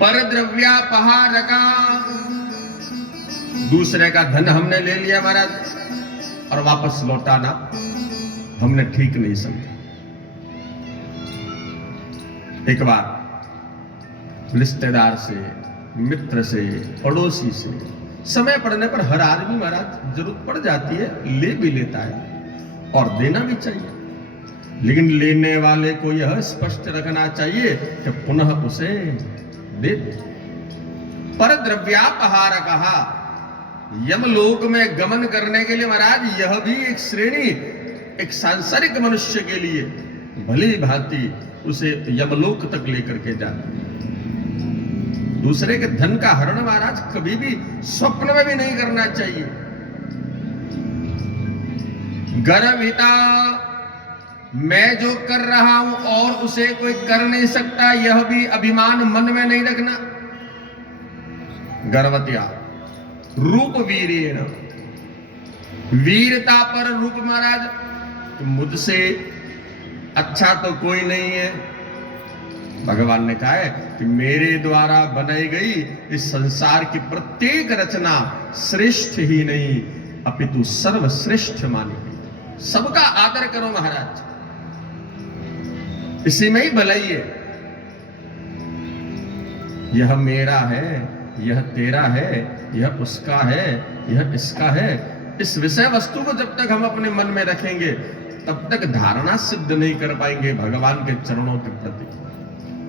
पर द्रव्यापहार का, दूसरे का धन हमने ले लिया महाराज और वापस लौटाना हमने ठीक नहीं समझा। एक बार रिश्तेदार से, मित्र से, पड़ोसी से समय पड़ने पर हर आदमी महाराज जरूरत पड़ जाती है, ले भी लेता है और देना भी चाहिए, लेकिन लेने वाले को यह स्पष्ट रखना चाहिए कि पुनः उसे दे। पर द्रव्यापहार कहा, यमलोक में गमन करने के लिए महाराज यह भी एक श्रेणी एक सांसारिक मनुष्य के लिए भली भांति उसे यमलोक तक लेकर के जाती। दूसरे के धन का हरण महाराज कभी भी स्वप्न में भी नहीं करना चाहिए। गर्विता, मैं जो कर रहा हूं और उसे कोई कर नहीं सकता, यह भी अभिमान मन में नहीं रखना। गर्वत्या रूप वीरेण, वीरता पर रूप महाराज, तो मुझसे अच्छा तो कोई नहीं है। भगवान ने कहा है कि मेरे द्वारा बनाई गई इस संसार की प्रत्येक रचना श्रेष्ठ ही नहीं अपितु सर्वश्रेष्ठ मानी गई। सबका आदर करो महाराज, इसी में ही भलाई है। यह मेरा है, यह तेरा है, यह उसका है, यह इसका है। इस विषय वस्तु को जब तक हम अपने मन में रखेंगे तब तक धारणा सिद्ध नहीं कर पाएंगे भगवान के चरणों के प्रति।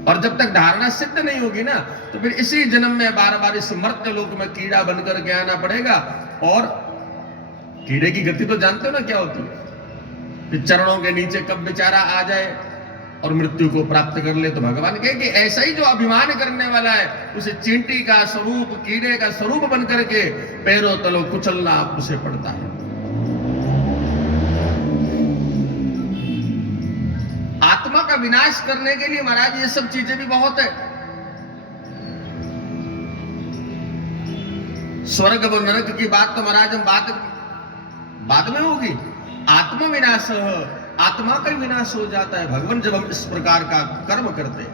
और जब तक धारणा सिद्ध नहीं होगी ना, तो फिर इसी जन्म में बार बार इस मर्त्य लोक में कीड़ा बनकर के आना पड़ेगा। और कीड़े की गति तो जानते हो ना क्या होती है, कि चरणों के नीचे कब बेचारा आ जाए और मृत्यु को प्राप्त कर ले। तो भगवान कहे कि ऐसा ही जो अभिमान करने वाला है उसे चींटी का स्वरूप, कीड़े का स्वरूप बन करके पैरों तलों कुचलना उसे पड़ता है। आत्मा का विनाश करने के लिए महाराज ये सब चीजें भी बहुत है। स्वर्ग व नरक की बात तो महाराज हम बाद में होगी। आत्मा विनाश, आत्मा का विनाश हो जाता है भगवान जब हम इस प्रकार का कर्म करते हैं।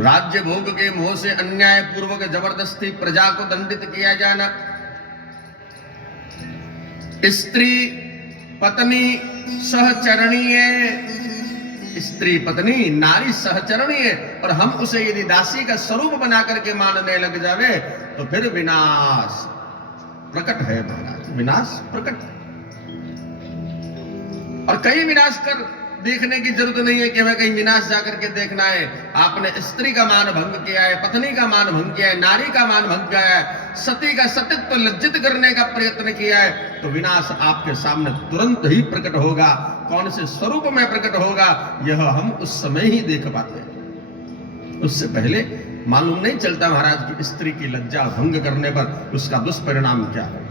राज्य भोग के मोह से अन्याय पूर्वक जबरदस्ती प्रजा को दंडित किया जाना, स्त्री पत्नी सहचरणीय, स्त्री पत्नी नारी सहचरणीय और हम उसे यदि दासी का स्वरूप बना करके मानने लग जावे तो फिर विनाश प्रकट है महाराज, विनाश प्रकट। और कहीं विनाश कर देखने की जरूरत नहीं है कि हमें कहीं विनाश जाकर के देखना है। आपने स्त्री का मान भंग किया है, पत्नी का मान भंग किया है, नारी का मान भंग किया है, सती का सतीत्व तो लज्जित करने का प्रयत्न किया है, तो विनाश आपके सामने तुरंत ही प्रकट होगा। कौन से स्वरूप में प्रकट होगा यह हम उस समय ही देख पाते हैं, उससे पहले मालूम नहीं चलता महाराज की स्त्री की लज्जा भंग करने पर उसका दुष्परिणाम क्या है।